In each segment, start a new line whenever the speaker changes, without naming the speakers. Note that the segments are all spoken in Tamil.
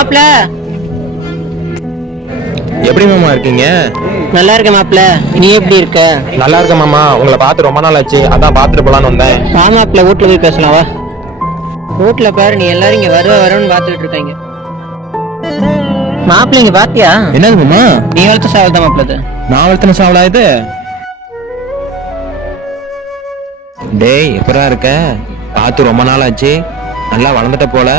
மாப்பிள.
எப்படி மாமா இருக்கீங்க?
நல்லா இருக்க மாப்பிள. நீ எப்படி இருக்க?
நல்லா இருக்கேன் மாமா. உங்களை பார்த்து ரொம்ப நாள் ஆச்சு. அதான் பார்த்துட்டு போலான்னு வந்தேன்.
வா மாப்பிள வீட்டுல போய் பேசலாம் வா. வீட்டுல பாரு நீ எல்லாரும் இங்க வருவ வரும்னு பாத்துக்கிட்டு இருக்காங்க. மாப்பிள்ள இங்க பாத்தியா?
என்னது மாமா?
நீ வளர்த்த சாவல் தான் மாப்பிள.
நான் வளர்த்தன சாவலா இது? டேய் எப்படா இருக்க? பார்த்து ரொம்ப நாள் ஆச்சு. நல்லா வளர்ந்துட்ட போல.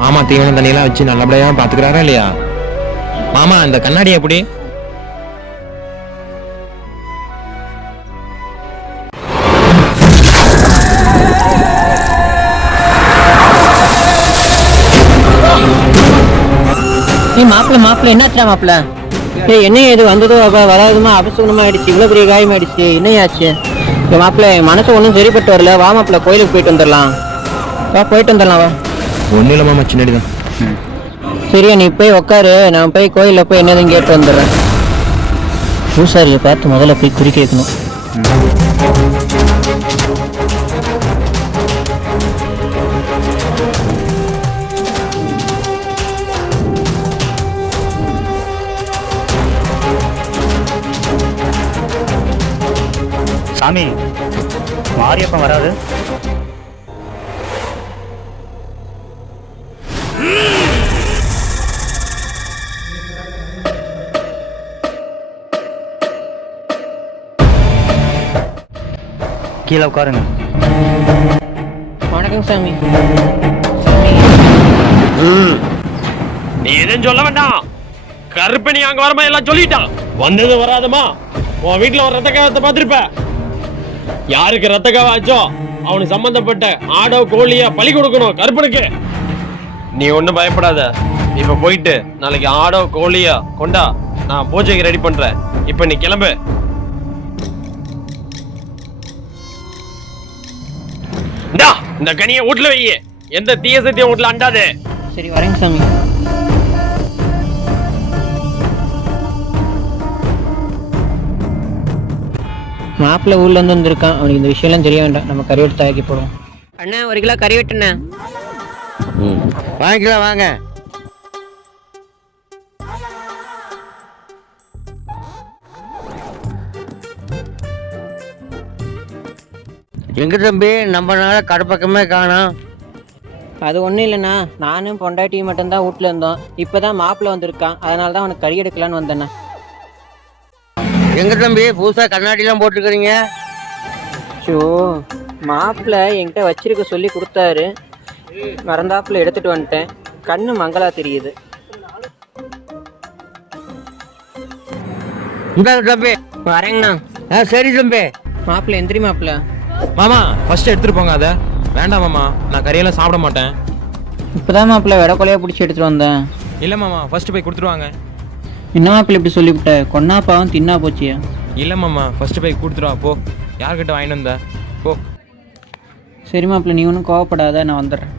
மாமா தீவனம் தண்ணியெல்லாம் வச்சு நல்லபடியாக பார்த்துக்கிறாரா இல்லையா? மாமா அந்த கண்ணாடி எப்படி?
ஏய் மாப்பிள்ள மாப்பிள என்னாச்சுடா மாப்பிள? ஏய் என்ன இது வந்ததோ அப்ப வராதுமா அபசகுணமா ஆயிடுச்சு இவ்வளவு பெரிய காயம் ஆயிடுச்சு என்னையாச்சு மாப்பிள்ள என் மனசு ஒன்றும் சரிப்பட்டு வரல வா மாப்பிள்ள கோயிலுக்கு போயிட்டு வந்துடலாம் வா போயிட்டு வந்துடலாம் வா.
ஒன்றும் இல்லை மாமா சின்னடி தான்
சரியா நீ போய் உட்காரு நான் போய் கோயிலில் போய் என்னதுன்னு கேட்டு வந்துடுறேன். பூசாரியை பார்த்து முதல்ல போய் குறி கேட்கணும்.
சாமி மாரியப்பன் வராது. கீழே உட்காருங்க.
வணக்கம் சாமி.
நீ எதுவும் சொல்ல வேண்டாம். கருப்பணி அங்க வரமா எல்லாம் சொல்லிட்டான் வந்தது வராதமா உன் வீட்டுல ஒரு ரத்த கவத்தை பார்த்திருப்ப. யாருக்கு ரத்த கவ ஆச்சோ அவனுக்கு சம்பந்தப்பட்ட ஆடோ கோழியா பலி கொடுக்கணும் கருப்பனுக்கு நீ ஒண்ணும் பயப்படாத. இப்ப போயிட்டு நாளைக்கு ஆடோ கோழியா கொண்டா நான் பூஜைக்கு ரெடி பண்றேன். இப்ப நீ கிளம்பு. இந்தா இந்த கனியை வீட்டுல வை எந்த தீய சத்தியம் வீட்டுல அண்டாதே.
சரி வரேங்க சாமி. மாப்பிள்ளை ஊர்ல இருந்து வந்திருக்கான். அவனுக்கு இந்த விஷயம்லாம் தெரிய வேண்டாம். நம்ம கறி எடுத்து ஆக்கி போடுவோம் அண்ணா ஒரு கிலோ கறி வெட்டுண்ணே
வாங்கிக்கலாம் வாங்க. எங்க தம்பி? நம்ம நாள கடை பக்கமே காணோம்
அது ஒன்றும் இல்லைண்ணா. நானும் பொண்டாட்டியும் மட்டும்தான் வீட்டில் இருந்தோம். இப்போ தான் மாப்பிள்ளை வந்திருக்கான். அதனால தான் அவனுக்கு கறி எடுக்கலான்னு வந்தேண்ணா.
எங்க தம்பி? புதுசா கண்ணாடிலாம் போட்டுக்கிறீங்க
ஷோ மாப்பிள்ளை என்கிட்ட வச்சிருக்க சொல்லி கொடுத்தாரு. மறந்தாப்புல எடுத்துட்டு வந்துட்டேன். கண்ணு மங்களா தெரியுது.
இந்தாங்க தம்பி.
வரேங்கண்ணா.
ஆ சரி தம்பி.
மாப்பிள்ளை எந்திரி மாப்பிள்ளை.
மாமா ஃபர்ஸ்ட் எடுத்துட்டு போங்க அதை. வேண்டாம் மாமா நான் கறியெல்லாம் சாப்பிட மாட்டேன்.
இப்போதான் மாப்பிள்ளை விட கொலையா பிடிச்சி எடுத்துட்டு வந்தேன்.
இல்லை மாமா ஃபர்ஸ்ட் போய் கொடுத்துருவாங்க
என்ன மாப்பிள்ளை இப்படி சொல்லிவிட்ட கொன்னா பாவம் தின்னா போச்சியா?
இல்லை மாமா ஃபர்ஸ்ட் போய் கொடுத்துருவா போ. யார்கிட்ட வாங்கிட்டு வந்த? போ.
சரி மாப்பிள்ளை நீ ஒன்றும் கோவப்படாத நான் வந்துடுறேன்.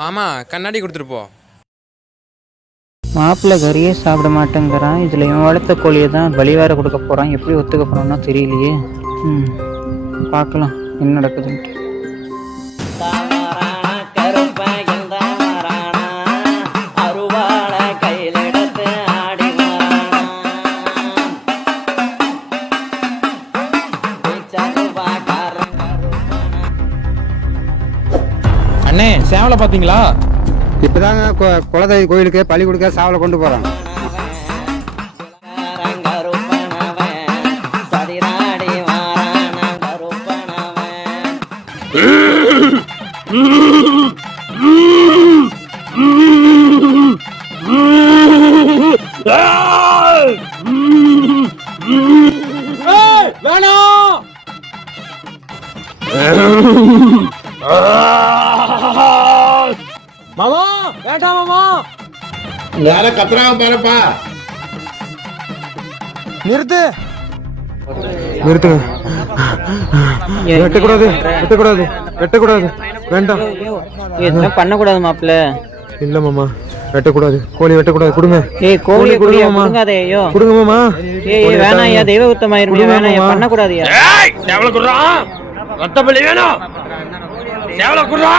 மாமா கண்ணாடி கொடுத்துட்டு போ.
மாப்பிள்ளை கறியே சாப்பிட மாட்டேங்கிறான். இதில் இவன் வளர்த்த கோழியை தான் பலி வேற கொடுக்க போகிறான் எப்படி ஒத்துக்க போகிறான்னா தெரியலையே. ம் பார்க்கலாம் என்ன நடக்குதுன்ட்டு.
அண்ணே சேவலை பார்த்தீங்களா?
இப்பதாங்க கு- குலதெய்வ கோயிலுக்கு பள்ளி கொடுக்க சாவலை கொண்டு போறோம்
வேணாம். மாமா வேண்டாம் மாமா
யார கத்துறாங்க பாருப்பா.
நிறுத்து.
நிறுத்துங்க. வெட்டக்கூடாது வெட்டக்கூடாது வெட்டக்கூடாது. வேண்டாம்.
எதுவும் பண்ணக்கூடாது மாப்பிள்ளை.
இல்ல மாமா வெட்டக்கூடாது. கோழி வெட்டக்கூடாது. கொடுங்க.
ஏய் கோழியை
கொடுங்க மாமா.
கொடுங்காதே ஐயோ.
கொடுங்க மாமா.
ஏய் வேணாம் ஐயா. தெய்வ குத்தமாயிருமே
கொடுங்க
வேணாம் ஐயா.
மாமா.
பண்ணக்கூடாதுயா
ஏய் சேவலை குடுறான் ரத்த பலி வேணும். குல்லு குர்ரா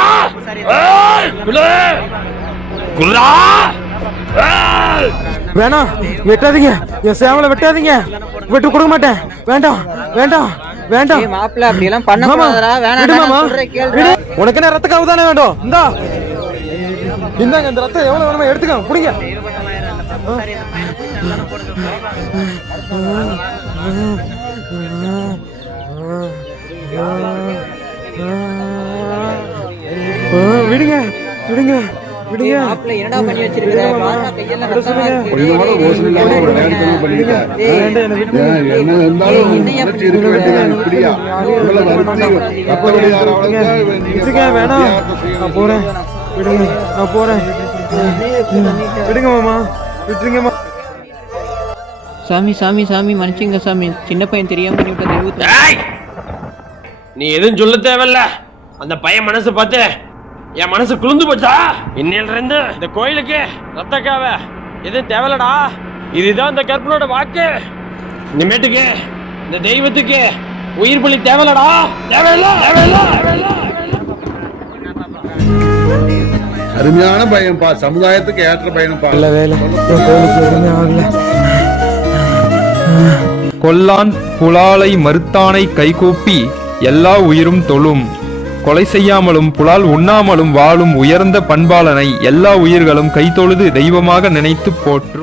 ஏய்!
வேணாம் வெட்டாதீங்க என் சேவலை வெட்டாதீங்க விட்டு கொடுக்க மாட்டேன் வேண்டாம் வேண்டாம் வேண்டாம்
மாப்பிள்ள அப்படி எல்லாம் பண்ண கூடாதுடா வேணாம்.
உனக்கு என்ன ரத்த காவு தானே வேண்டாம் இந்தா இந்தாங்க இந்த ரத்தம் எவ்வளவு வேணுமோ எடுத்துக்கோங்க புடிங்க ஆ, விடுங்க விடுங்க என்னை
இருந்தாலும்
என்னையா
நினைச்சு இருக்க வேண்டியதான் இப்படியா? உங்களை வருத்தி மற்றபடி யாராவது
விட்டுருங்க வேணாம். நான் போறேன். விடுங்க. நான் போறேன். விடுங்க மாமா. விட்டுருங்கம்மா
சாமி சாமி சாமி மன்னிச்சுங்க சாமி. சின்ன பையன் தெரியாம பண்ணி விட்ட தெய்வத்தை.
ஏய்! நீ எதுவும் சொல்ல தேவையில்ல. அந்த பையன் மனசு பார்த்து என் மனசு குளிர்ந்து போச்சா? இன்னையில இருந்து இந்த கோயிலுக்கு ரத்தக்காவ எதுவும் தேவையில்லடா இதுதான் இந்த கற்பனோட வாக்கு. இனிமேட்டுக்கு இந்த தெய்வத்துக்கு உயிர் பலி தேவையில்லடா தேவையில்ல
அருமையான பையன்பா சமுதாயத்துக்கு ஏற்ற பையன்பா
நல்ல வேலை. கோயிலுக்கு எதுவுமே ஆகல.
கொல்லான் புலாலை மறுத்தானை கைகூப்பி எல்லா உயிரும் தொழும். கொலை செய்யாமலும் புலால் உண்ணாமலும் வாழும் உயர்ந்த பண்பாளனை எல்லா உயிர்களும் கைத்தொழுது தெய்வமாக நினைத்து போற்றும்